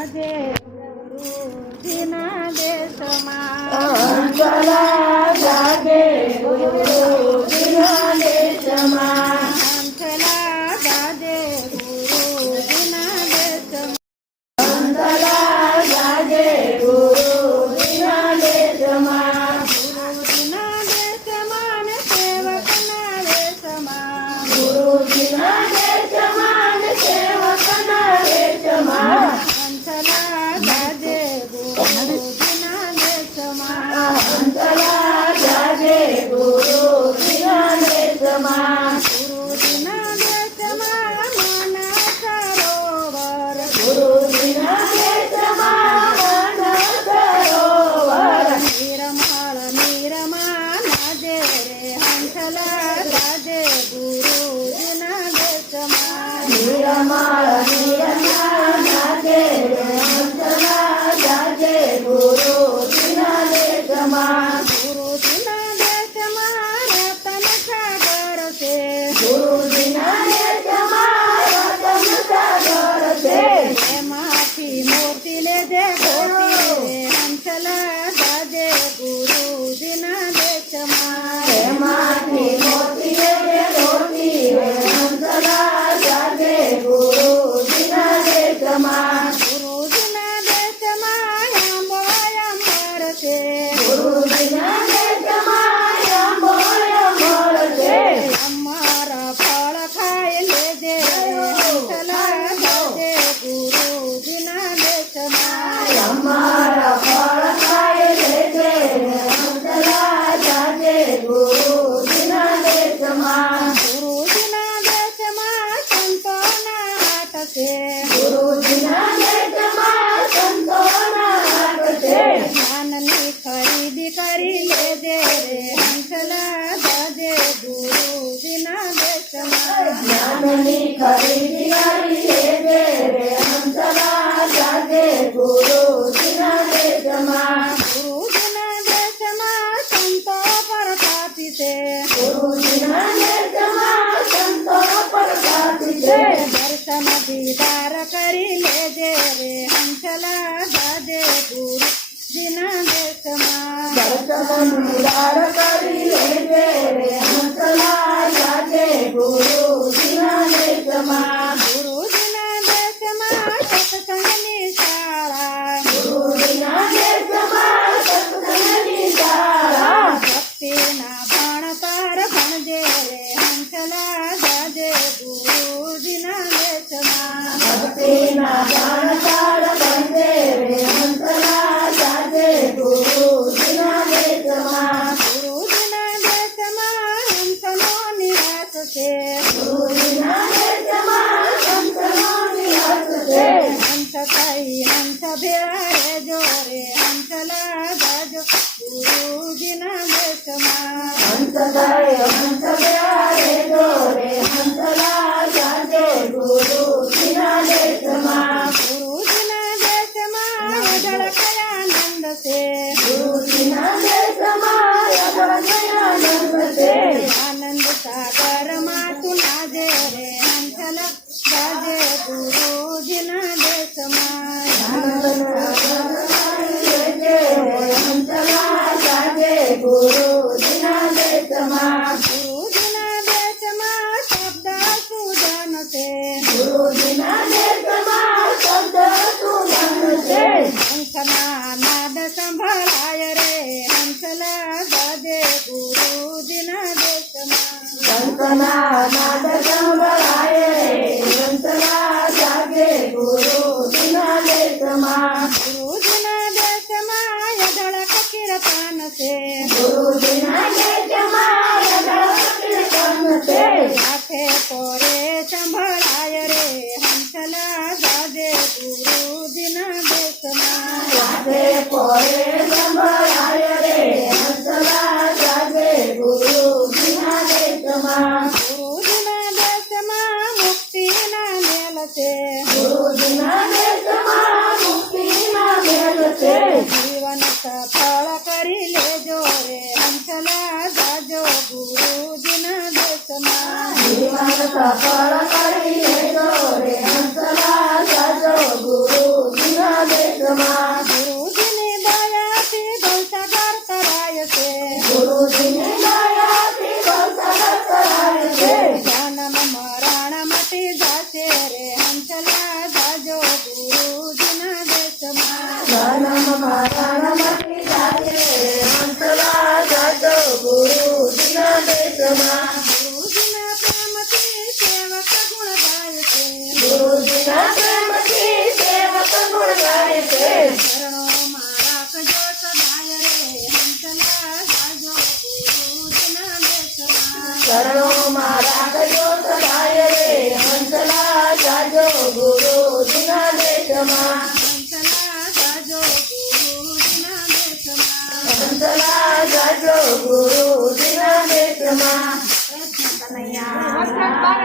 જાજે ગુરુજીના દેશમાં હંસલા જાગે ગુરુજીના દેશમાં હંસલા જાજે ગુરુજીના દેશમાં હંસલા જાગે ગુરુજીના દેશમાં ગુરુજીના દેશમાં ને સેવકના વેશમાં ગુરુજીના દેશમાં ને સેવકના વેશમાં હંસલા જાજે ગુરુજીના દેશમાં હંસલા જાગે ગુરુજીના દેશમાં ગુરુજીના દેશમાં માનસ સરોવર ગુરુજીના દેશમાં માનસ સરોવર નિરમળ નિરમા નાજે રે હંસલા જાજે ગુરુજીના દેશમાં નિરમળ નિરમા નાજે હંસલા જાગે ગુરુજીના દેશમાં ગુરુજીના દેશમાં રતન સાગર છે ગુરુજીના દેશમાં રતન સાગર છે એમાંથી મોતી લેજે ગોતી રે હંસલા જાજે ગુરુજીના દેશમાં એમાંથી મોતી લેજે ગોતી રે હંસલા જાગે ગુરુજીના દેશમાં ગુરુજીના દેશમાં આંબો અમર છે ગુરુજીના દેશમાં આંબો અમર છે અમારા ફળ ખાઈ લેજે હંસલા જાજે ગુરુજીના દેશમાં અમારા ફળ ખાઈ લેજે હંસલા જાગે ગુરુજીના દેશમાં ગુરુજીના દેશમાં સંતોના હાથ છે ગુરુજીના દેશમાં સંતોના હાથ છે જ્ઞાનની ખરીદી કરી લેજે રે હંસલા જાજે ગુરુજીના દેશમાં જ્ઞાનની ખરીદી કરી લેજે રે હંસલા જાગે ગુરુજીના દેશમાં ગુરુજીના દેશમાં સંતો પરતાપી છે ગુરુજીના દેશમાં સંતો પરતાપી છે દર્શન દીદાર કરી લેજે રે હંસલા જાજે ગુરુજીના દેશમાં દર્શન દીદાર કરી લેજે રે હંસલા જાગે ગુરુજીના દેશમાં ગુરુજીના દેશમાં સત્સંગની શાળા ગુરુજીના દેશમાં સત્સંગની શાળા ભક્તિના ભણતર ભણજે રે હંસલા જાજે ગુરુજીના દેશમાં ભક્તિના જાણકાર બનજે રે હંસલા જાગે ગુરુજીના દેશમાં ગુરુજીના દેશમાં હંસનો નિવાસ છે ગુરુજીના દેશમાં સંતનો નિવાસ છે હંસ થઈ હંસ ભેળા રહેજો રે હંસલા જાજો ગુરુજીના દેશમાં હંસ જાય હંસ પ્યારે દોરે હંસલા જાગે ગુરુજીના દેશમાં ગુરુજીના દેશમાં અઢળકયાનંદ છે ગુરુજીના દેશમાં અગણ્યાનંદ છે આનંદ સાગરમાં તું નાજે રે હંસલા જાજે ગુરુજીના દેશમાં હંસલા જાગે ગુરુજીના દેશમાં ગુરુજીના દેશમાં શબ્દ સુજન છે ગુરુજીના દેશમાં શબ્દ સુગંધ છે હંસના નાદ સંભળાય રે હંસલા જાજે ગુરુજીના દેશમાં સંતના નાદ સંભળાય રે હંસલા જાગે ગુરુજીના દેશમાં ગુરુજીના દેશમાં અઢળક કીર્તન છે ગુરુજીના દેશમાં અઢળક કીર્તન છે સાથે પોરે સંભળાય રે હંસલા જાજે ગુરુજીના દેશમાં સાથે પોરે સંભળાય રે હંસલા જાગે ગુરુજીના દેશમાં ગુરુજીના દેશમાં મુક્તિના મેલ છે ગુરુજીના દેશમાં મુક્તિના મેલ છે જીવન સફળ કરી લેજો રે હંસલા જાજો ગુરુજીના દેશમાં જીવન સફળ કરી લેજો રે હંસલા જાજો ગુરુજીના જન્મમાં રણમતી જાજે હંસલા જાજો ગુરુજીના દેશમાં ગુરુજીના પ્રેમથી સેવક ગુણ ગાય છે ગુરુજીના પ્રેમથી સેવક ગુણ ગાય છે શરણોમાં રાખજો સદાય રે હંસલા જાજો ગુરુજીના દેશમાં શરણોમાં રાખજો સદાય રે હંસલા જાજો ગુરુજીના દેશમાં હંસલા જાજો ગુરુજીના દેશમાં હંસલા જાજો ગુરુજીના દેશમાં કૃષ્ણ કનૈયા